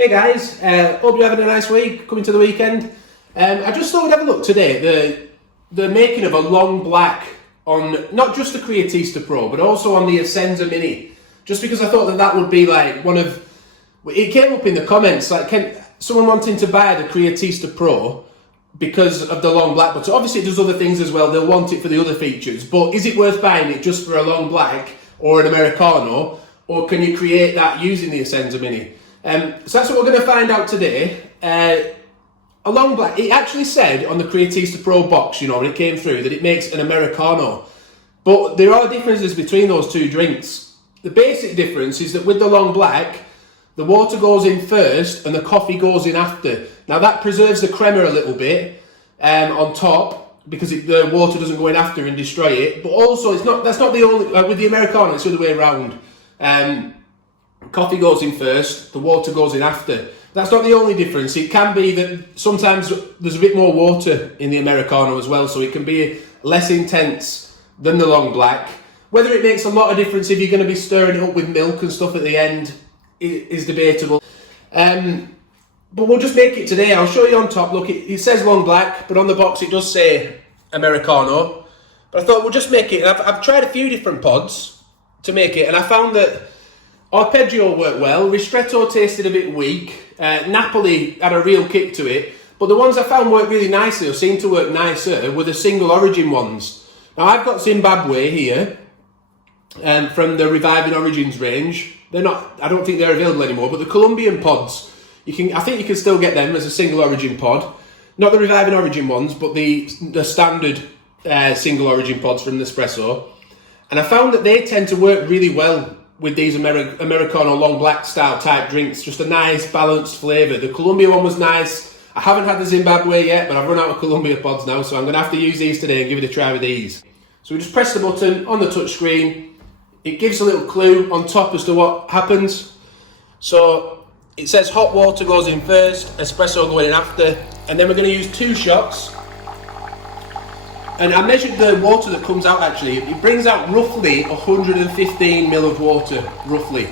Hey guys, hope you're having a nice week, coming to the weekend. I just thought we'd have a look today at the making of a long black on not just the Creatista Pro, but also on the Essenza Mini. Just because I thought that would be like it came up in the comments, like someone wanting to buy the Creatista Pro because of the long black, but obviously it does other things as well. They'll want it for the other features, but is it worth buying it just for a long black or an Americano, or can you create that using the Essenza Mini? So that's what we're going to find out today. A long black, it actually said on the Creatista Pro box, when it came through, that it makes an Americano. But there are differences between those two drinks. The basic difference is that with the long black, the water goes in first and the coffee goes in after. Now that preserves the crema a little bit on top, because the water doesn't go in after and destroy it. But also, that's not the only, with the Americano, it's the other way around. Coffee goes in first, the water goes in after. That's not the only difference. It can be that sometimes there's a bit more water in the Americano as well, so it can be less intense than the long black. Whether it makes a lot of difference if you're going to be stirring it up with milk and stuff at the end is debatable. But we'll just make it today. I'll show you on top. Look, it says long black, but on the box it does say Americano. But I thought we'll just make it. I've tried a few different pods to make it, and I found that Arpeggio worked well, Ristretto tasted a bit weak, Napoli had a real kick to it, but the ones I found worked really nicely, or seemed to work nicer, were the single origin ones. Now I've got Zimbabwe here, from the Reviving Origins range. I don't think they're available anymore, but the Colombian pods, I think you can still get them as a single origin pod. Not the Reviving Origin ones, but the standard single origin pods from Nespresso. And I found that they tend to work really well with these Americano long black style type drinks. Just a nice balanced flavour. The Colombia one was nice. I haven't had the Zimbabwe yet, but I've run out of Colombia pods now, so I'm going to have to use these today and give it a try with these. So we just press the button on the touch screen. It gives a little clue on top as to what happens. So it says hot water goes in first, espresso going in after, and then we're going to use 2 shots. And I measured the water that comes out actually. It brings out roughly 115 ml of water, roughly.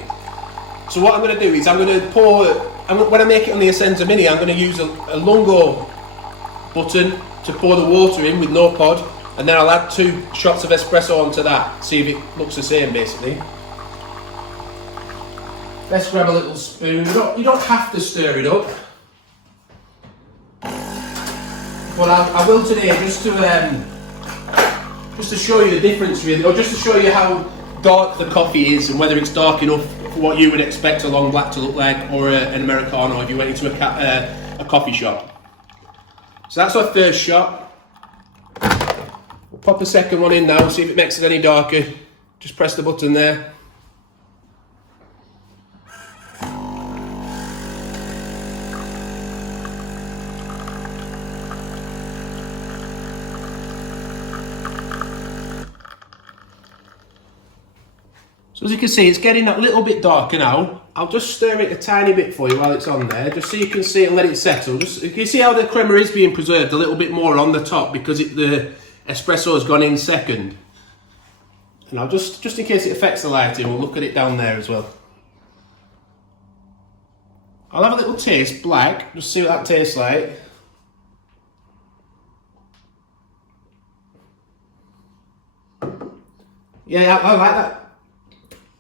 So what I'm going to do is I'm going to pour, when I make it on the Essenza Mini, I'm going to use a lungo button to pour the water in with no pod, and then I'll add 2 shots of espresso onto that, see if it looks the same basically. Let's grab a little spoon. You don't have to stir it up. But I will today just to show you the difference really, or just to show you how dark the coffee is and whether it's dark enough for what you would expect a long black to look like, or an Americano if you went into a coffee shop. So that's our first shot. We'll pop a second one in now, see if it makes it any darker. Just press the button there. So as you can see, it's getting a little bit darker now. I'll just stir it a tiny bit for you while it's on there, just so you can see it and let it settle. You can see how the crema is being preserved a little bit more on the top because the espresso has gone in second. And I'll just in case it affects the lighting, we'll look at it down there as well. I'll have a little taste, black, just see what that tastes like. Yeah, I like that.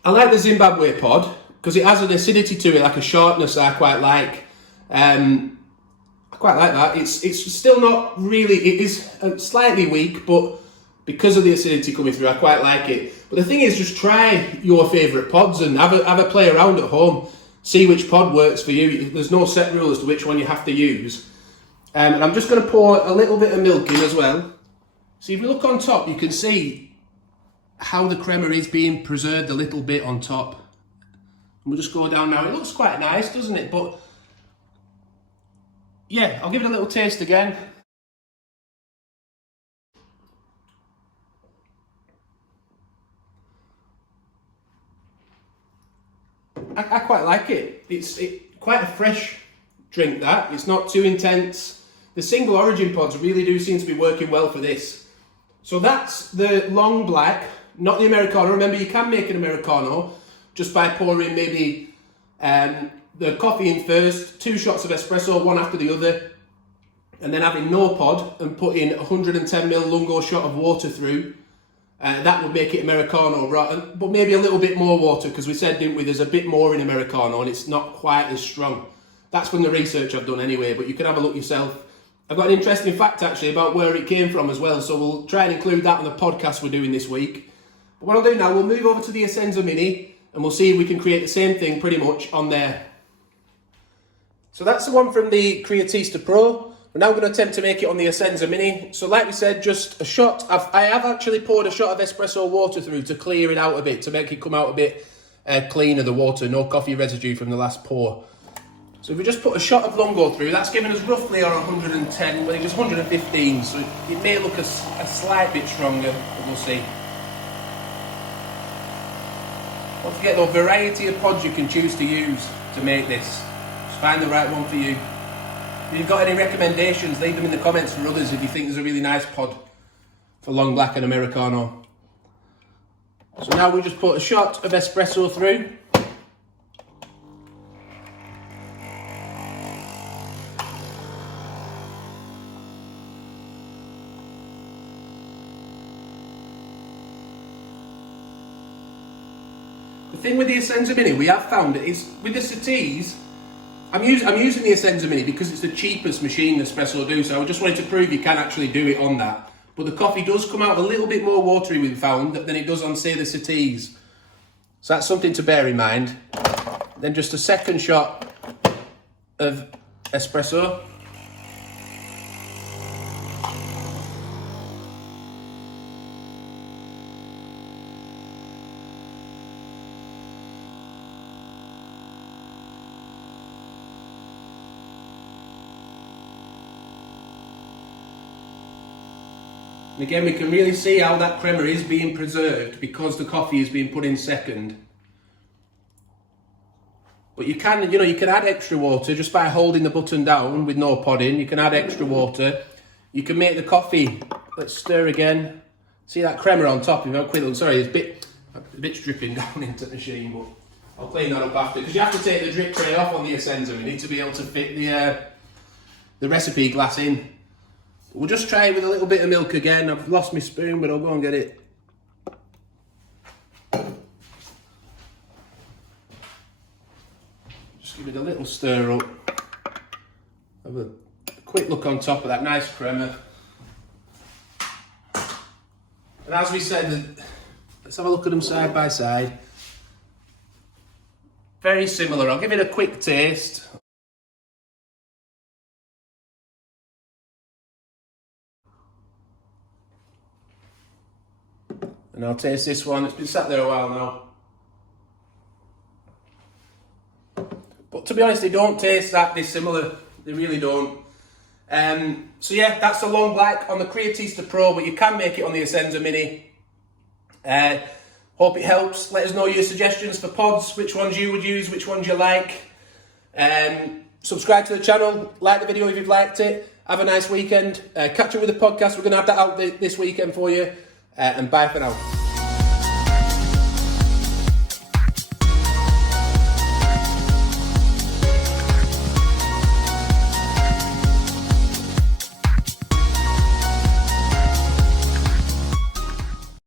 I like the Zimbabwe pod because it has an acidity to it, like a sharpness I quite like. I quite like that. It's still not really, it is slightly weak, but because of the acidity coming through, I quite like it. But the thing is, just try your favourite pods and have a play around at home. See which pod works for you. There's no set rule as to which one you have to use. And I'm just going to pour a little bit of milk in as well. So if you look on top, you can see how the crema is being preserved a little bit on top. And we'll just go down now. It looks quite nice, doesn't it? But yeah, I'll give it a little taste again. I quite like it. It's quite a fresh drink, that. It's not too intense. The single origin pods really do seem to be working well for this. So that's the long black, not the Americano. Remember, you can make an Americano just by pouring maybe the coffee in first, 2 shots of espresso, one after the other, and then having no pod and putting 110ml lungo shot of water through. That would make it Americano, right? But maybe a little bit more water, because we said, didn't we, there's a bit more in Americano and it's not quite as strong. That's from the research I've done anyway, but you can have a look yourself. I've got an interesting fact actually about where it came from as well, so we'll try and include that on the podcast we're doing this week. But what I'll do now, we'll move over to the Essenza Mini and we'll see if we can create the same thing pretty much on there. So that's the one from the Creatista Pro. We're now going to attempt to make it on the Essenza Mini. So like we said, just a shot. I have actually poured a shot of espresso water through to clear it out a bit, to make it come out a bit cleaner, the water, no coffee residue from the last pour. So if we just put a shot of lungo through, that's giving us roughly on 110, well, it's 115, so it may look a slight bit stronger, but we'll see. Don't forget though, variety of pods you can choose to use to make this. Just find the right one for you. If you've got any recommendations, leave them in the comments for others if you think there's a really nice pod for long black and Americano. So now we just put a shot of espresso through. The thing with the Essenza Mini, we have found it is with the settees. I'm using the Essenza Mini because it's the cheapest machine Nespresso do, so I just wanted to prove you can actually do it on that. But the coffee does come out a little bit more watery, we've found, than it does on, say, the settees. So that's something to bear in mind. Then just a second shot of espresso. And again, we can really see how that crema is being preserved because the coffee is being put in second. But you can add extra water just by holding the button down with no pod in. You can add extra water. You can make the coffee. Let's stir again. See that crema on top? If I quick look, sorry, it's a bit dripping down into the machine, but I'll clean that up after. Because you have to take the drip tray off on the Essenza. We need to be able to fit the recipe glass in. We'll just try it with a little bit of milk again. I've lost my spoon, but I'll go and get it. Just give it a little stir up. Have a quick look on top of that nice crema. And as we said, let's have a look at them side by side. Very similar. I'll give it a quick taste. And I'll taste this one. It's been sat there a while now. But to be honest, they don't taste that dissimilar. They really don't. So yeah, that's the long black on the Creatista Pro, but you can make it on the Essenza Mini. Hope it helps. Let us know your suggestions for pods, which ones you would use, which ones you like. Subscribe to the channel, like the video if you've liked it. Have a nice weekend. Catch up with the podcast. We're going to have that out this weekend for you. And bye for now.